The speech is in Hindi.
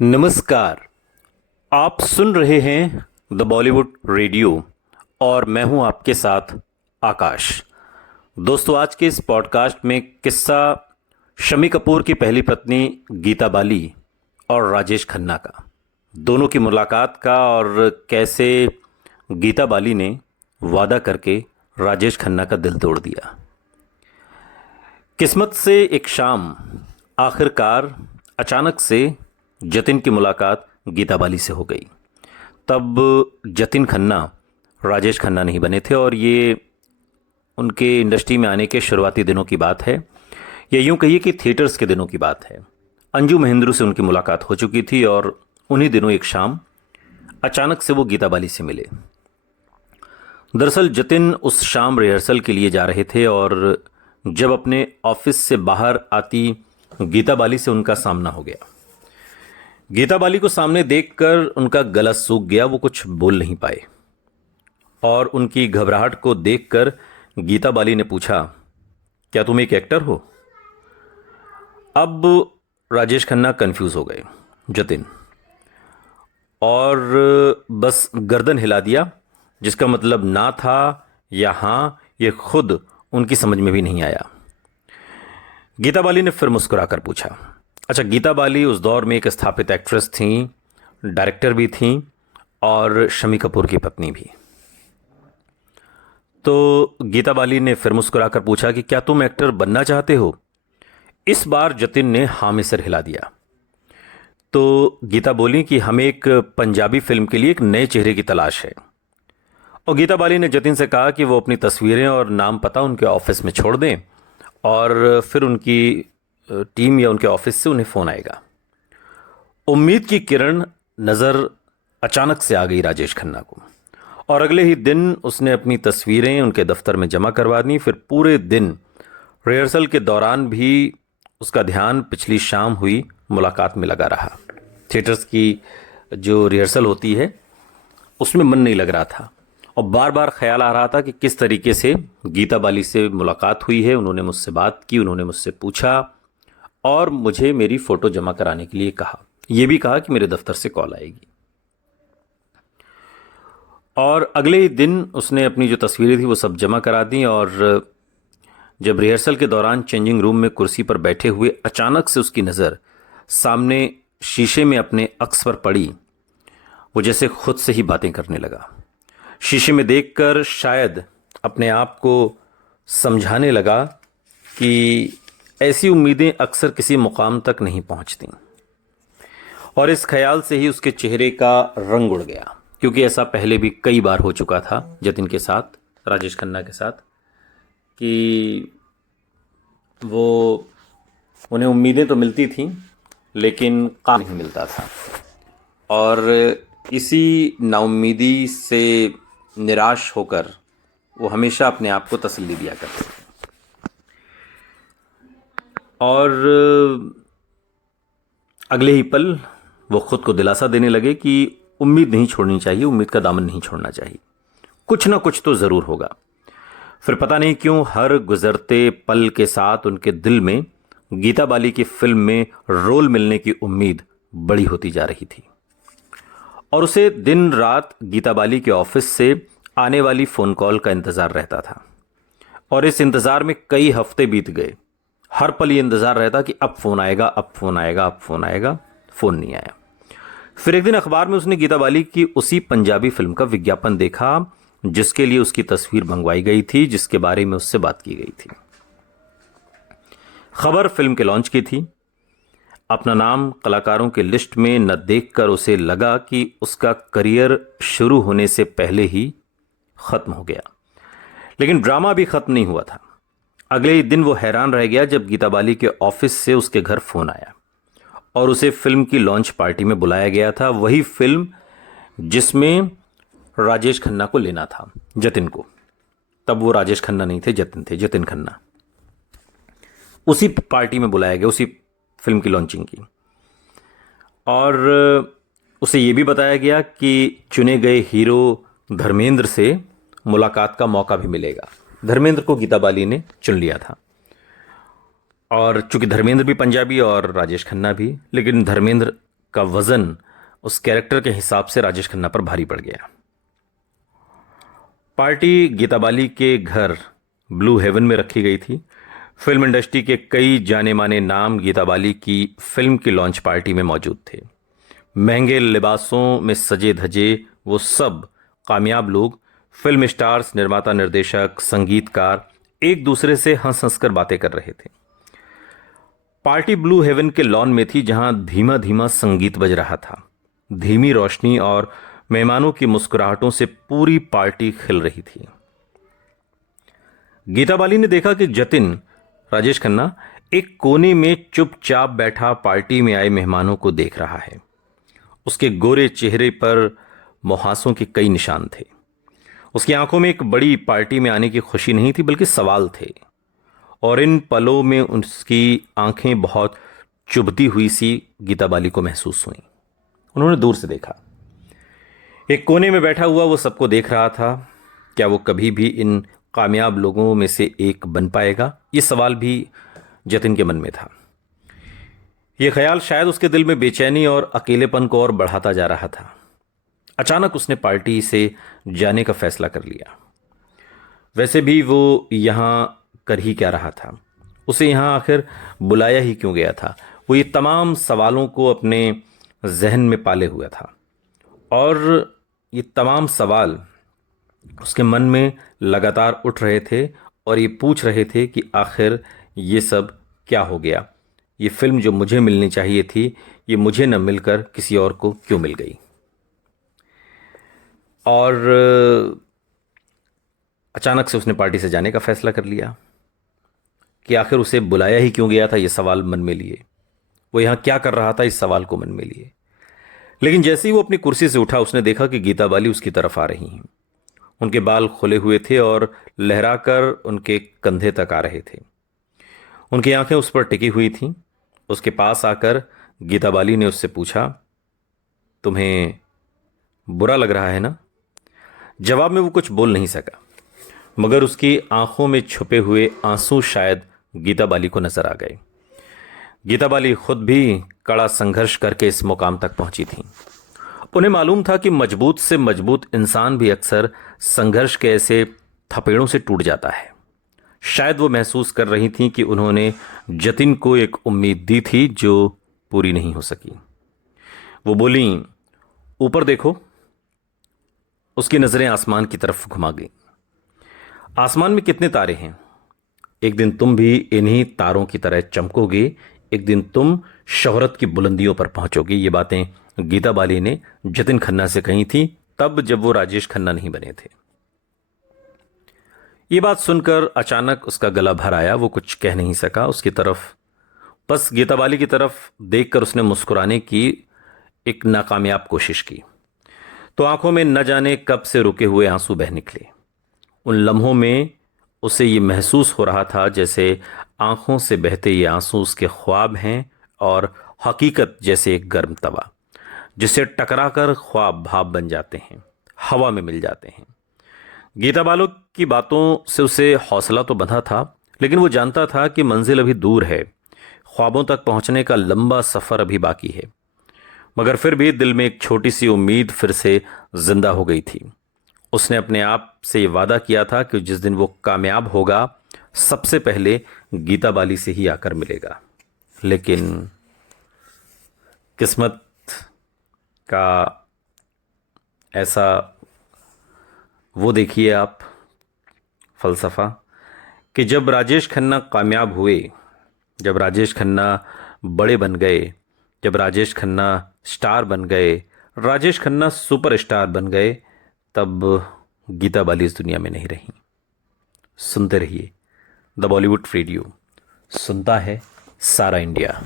नमस्कार। आप सुन रहे हैं द बॉलीवुड रेडियो और मैं हूं आपके साथ आकाश। दोस्तों, आज के इस पॉडकास्ट में किस्सा शम्मी कपूर की पहली पत्नी गीता बाली और राजेश खन्ना का, दोनों की मुलाकात का और कैसे गीता बाली ने वादा करके राजेश खन्ना का दिल तोड़ दिया। किस्मत से एक शाम आखिरकार अचानक से जतिन की मुलाकात गीता बाली से हो गई। तब जतिन खन्ना राजेश खन्ना नहीं बने थे और ये उनके इंडस्ट्री में आने के शुरुआती दिनों की बात है, या यूं कहिए कि थिएटर्स के दिनों की बात है। अंजू महेंद्रू से उनकी मुलाकात हो चुकी थी और उन्हीं दिनों एक शाम अचानक से वो गीता बाली से मिले। दरअसल जतिन उस शाम रिहर्सल के लिए जा रहे थे और जब अपने ऑफिस से बाहर आती गीता बाली से उनका सामना हो गया। गीता बाली को सामने देखकर उनका गला सूख गया, वो कुछ बोल नहीं पाए और उनकी घबराहट को देखकर गीता बाली ने पूछा, क्या तुम एक एक्टर हो? अब राजेश खन्ना कंफ्यूज हो गए जतिन, और बस गर्दन हिला दिया, जिसका मतलब ना था या हां, ये खुद उनकी समझ में भी नहीं आया। गीता बाली ने फिर मुस्कुराकर पूछा। अच्छा, गीता बाली उस दौर में एक स्थापित एक्ट्रेस थीं, डायरेक्टर भी थीं और शम्मी कपूर की पत्नी भी। तो गीता बाली ने फिर मुस्कुराकर पूछा कि क्या तुम एक्टर बनना चाहते हो? इस बार जतिन ने हाँ में सिर हिला दिया। तो गीता बोली कि हमें एक पंजाबी फिल्म के लिए एक नए चेहरे की तलाश है। और गीता बाली ने जतिन से कहा कि वो अपनी तस्वीरें और नाम पता उनके ऑफिस में छोड़ दें और फिर उनकी टीम या उनके ऑफिस से उन्हें फोन आएगा। उम्मीद की किरण नजर अचानक से आ गई राजेश खन्ना को, और अगले ही दिन उसने अपनी तस्वीरें उनके दफ्तर में जमा करवा दी। फिर पूरे दिन रिहर्सल के दौरान भी उसका ध्यान पिछली शाम हुई मुलाकात में लगा रहा। थिएटर्स की जो रिहर्सल होती है उसमें मन नहीं लग रहा था और बार बार ख्याल आ रहा था कि किस तरीके से गीता बाली से मुलाकात हुई है। उन्होंने मुझसे बात की, उन्होंने मुझसे पूछा और मुझे मेरी फोटो जमा कराने के लिए कहा। यह भी कहा कि मेरे दफ्तर से कॉल आएगी। और अगले ही दिन उसने अपनी जो तस्वीरें थी वो सब जमा करा दी। और जब रिहर्सल के दौरान चेंजिंग रूम में कुर्सी पर बैठे हुए अचानक से उसकी नज़र सामने शीशे में अपने अक्स पर पड़ी, वो जैसे खुद से ही बातें करने लगा। शीशे में देखकर शायद अपने आप को समझाने लगा कि ऐसी उम्मीदें अक्सर किसी मुकाम तक नहीं पहुंचती। और इस ख्याल से ही उसके चेहरे का रंग उड़ गया, क्योंकि ऐसा पहले भी कई बार हो चुका था जतिन के साथ, राजेश खन्ना के साथ, कि वो उन्हें उम्मीदें तो मिलती थीं लेकिन काम नहीं मिलता था। और इसी नाउम्मीदी से निराश होकर वो हमेशा अपने आप को तसल्ली दिया करते थे। और अगले ही पल वो खुद को दिलासा देने लगे कि उम्मीद नहीं छोड़नी चाहिए, उम्मीद का दामन नहीं छोड़ना चाहिए, कुछ ना कुछ तो ज़रूर होगा। फिर पता नहीं क्यों हर गुजरते पल के साथ उनके दिल में गीता बाली की फिल्म में रोल मिलने की उम्मीद बड़ी होती जा रही थी। और उसे दिन रात गीता बाली के ऑफिस से आने वाली फ़ोन कॉल का इंतज़ार रहता था। और इस इंतज़ार में कई हफ्ते बीत गए। हर पल ये इंतज़ार रहता कि अब फ़ोन आएगा, अब फ़ोन आएगा, अब फ़ोन आएगा। फ़ोन नहीं आया। फिर एक दिन अखबार में उसने गीता बाली की उसी पंजाबी फिल्म का विज्ञापन देखा जिसके लिए उसकी तस्वीर मंगवाई गई थी, जिसके बारे में उससे बात की गई थी। खबर फिल्म के लॉन्च की थी। अपना नाम कलाकारों के लिस्ट में न देखकर उसे लगा कि उसका करियर शुरू होने से पहले ही खत्म हो गया। लेकिन ड्रामा भी खत्म नहीं हुआ था। अगले ही दिन वो हैरान रह गया जब गीता बाली के ऑफिस से उसके घर फोन आया और उसे फिल्म की लॉन्च पार्टी में बुलाया गया था। वही फिल्म जिसमें राजेश खन्ना को लेना था, जतिन को। तब वो राजेश खन्ना नहीं थे, जतिन थे, जतिन खन्ना। उसी पार्टी में बुलाया गया, उसी फिल्म की लॉन्चिंग की। और उसे ये भी बताया गया कि चुने गए हीरो धर्मेंद्र से मुलाकात का मौका भी मिलेगा। धर्मेंद्र को गीता बाली ने चुन लिया था। और चूंकि धर्मेंद्र भी पंजाबी और राजेश खन्ना भी, लेकिन धर्मेंद्र का वजन उस कैरेक्टर के हिसाब से राजेश खन्ना पर भारी पड़ गया। पार्टी गीता बाली के घर ब्लू हेवन में रखी गई थी। फिल्म इंडस्ट्री के कई जाने माने नाम गीता बाली की फिल्म की लॉन्च पार्टी में मौजूद थे। महंगे लिबासों में सजे धजे वो सब कामयाब लोग, फिल्म स्टार्स, निर्माता, निर्देशक, संगीतकार एक दूसरे से हंस हंस कर बातें कर रहे थे। पार्टी ब्लू हेवन के लॉन में थी, जहां धीमा धीमा संगीत बज रहा था। धीमी रोशनी और मेहमानों की मुस्कुराहटों से पूरी पार्टी खिल रही थी। गीता बाली ने देखा कि जतिन, राजेश खन्ना, एक कोने में चुपचाप बैठा पार्टी में आए मेहमानों को देख रहा है। उसके गोरे चेहरे पर मुहासों के कई निशान थे। उसकी आंखों में एक बड़ी पार्टी में आने की खुशी नहीं थी, बल्कि सवाल थे। और इन पलों में उसकी आंखें बहुत चुभती हुई सी गीता बाली को महसूस हुई। उन्होंने दूर से देखा, एक कोने में बैठा हुआ वो सबको देख रहा था। क्या वो कभी भी इन कामयाब लोगों में से एक बन पाएगा? ये सवाल भी जतिन के मन में था। यह ख्याल शायद उसके दिल में बेचैनी और अकेलेपन को और बढ़ाता जा रहा था। अचानक उसने पार्टी से जाने का फैसला कर लिया। वैसे भी वो यहां कर ही क्या रहा था? उसे यहां आखिर बुलाया ही क्यों गया था? वो ये तमाम सवालों को अपने जहन में पाले हुआ था, और ये तमाम सवाल उसके मन में लगातार उठ रहे थे और ये पूछ रहे थे कि आखिर ये सब क्या हो गया? ये फिल्म जो मुझे मिलनी चाहिए थी, ये मुझे न मिलकर किसी और को क्यों मिल गई? और अचानक से उसने पार्टी से जाने का फैसला कर लिया कि आखिर उसे बुलाया ही क्यों गया था, ये सवाल मन में लिए। वो यहां क्या कर रहा था, इस सवाल को मन में लिए। लेकिन जैसे ही वो अपनी कुर्सी से उठा, उसने देखा कि गीता बाली उसकी तरफ आ रही हैं। उनके बाल खुले हुए थे और लहराकर उनके कंधे तक आ रहे थे। उनकी आंखें उस पर टिकी हुई थीं। उसके पास आकर गीता बाली ने उससे पूछा, तुम्हें बुरा लग रहा है ना? जवाब में वो कुछ बोल नहीं सका, मगर उसकी आंखों में छुपे हुए आंसू शायद गीता बाली को नजर आ गए। गीता बाली खुद भी कड़ा संघर्ष करके इस मुकाम तक पहुंची थी। उन्हें मालूम था कि मजबूत से मजबूत इंसान भी अक्सर संघर्ष के ऐसे थपेड़ों से टूट जाता है। शायद वो महसूस कर रही थीं कि उन्होंने जतिन को एक उम्मीद दी थी जो पूरी नहीं हो सकी। वो बोली, ऊपर देखो। उसकी नजरें आसमान की तरफ घुमा गईं। आसमान में कितने तारे हैं? एक दिन तुम भी इन्हीं तारों की तरह चमकोगे। एक दिन तुम शोहरत की बुलंदियों पर पहुंचोगे। ये बातें गीता बाली ने जतिन खन्ना से कही थी, तब जब वो राजेश खन्ना नहीं बने थे। ये बात सुनकर अचानक उसका गला भर आया। वो कुछ कह नहीं सका। उसकी तरफ, बस गीता बाली की तरफ देखकर उसने मुस्कुराने की एक नाकामयाब कोशिश की, तो आंखों में न जाने कब से रुके हुए आंसू बह निकले। उन लम्हों में उसे ये महसूस हो रहा था जैसे आंखों से बहते ये आंसू उसके ख्वाब हैं और हकीकत जैसे एक गर्म तवा, जिसे टकराकर ख्वाब भाप बन जाते हैं, हवा में मिल जाते हैं। गीता बाली की बातों से उसे हौसला तो बंधा था, लेकिन वो जानता था कि मंजिल अभी दूर है, ख्वाबों तक पहुंचने का लंबा सफर अभी बाकी है। मगर फिर भी दिल में एक छोटी सी उम्मीद फिर से जिंदा हो गई थी। उसने अपने आप से ये वादा किया था कि जिस दिन वो कामयाब होगा, सबसे पहले गीता बाली से ही आकर मिलेगा। लेकिन किस्मत का ऐसा, वो देखिए आप फलसफा, कि जब राजेश खन्ना कामयाब हुए, जब राजेश खन्ना बड़े बन गए, जब राजेश खन्ना स्टार बन गए, राजेश खन्ना सुपरस्टार बन गए, तब गीता बाली इस दुनिया में नहीं रही। सुनते रहिए द बॉलीवुड रेडियो, सुनता है सारा इंडिया।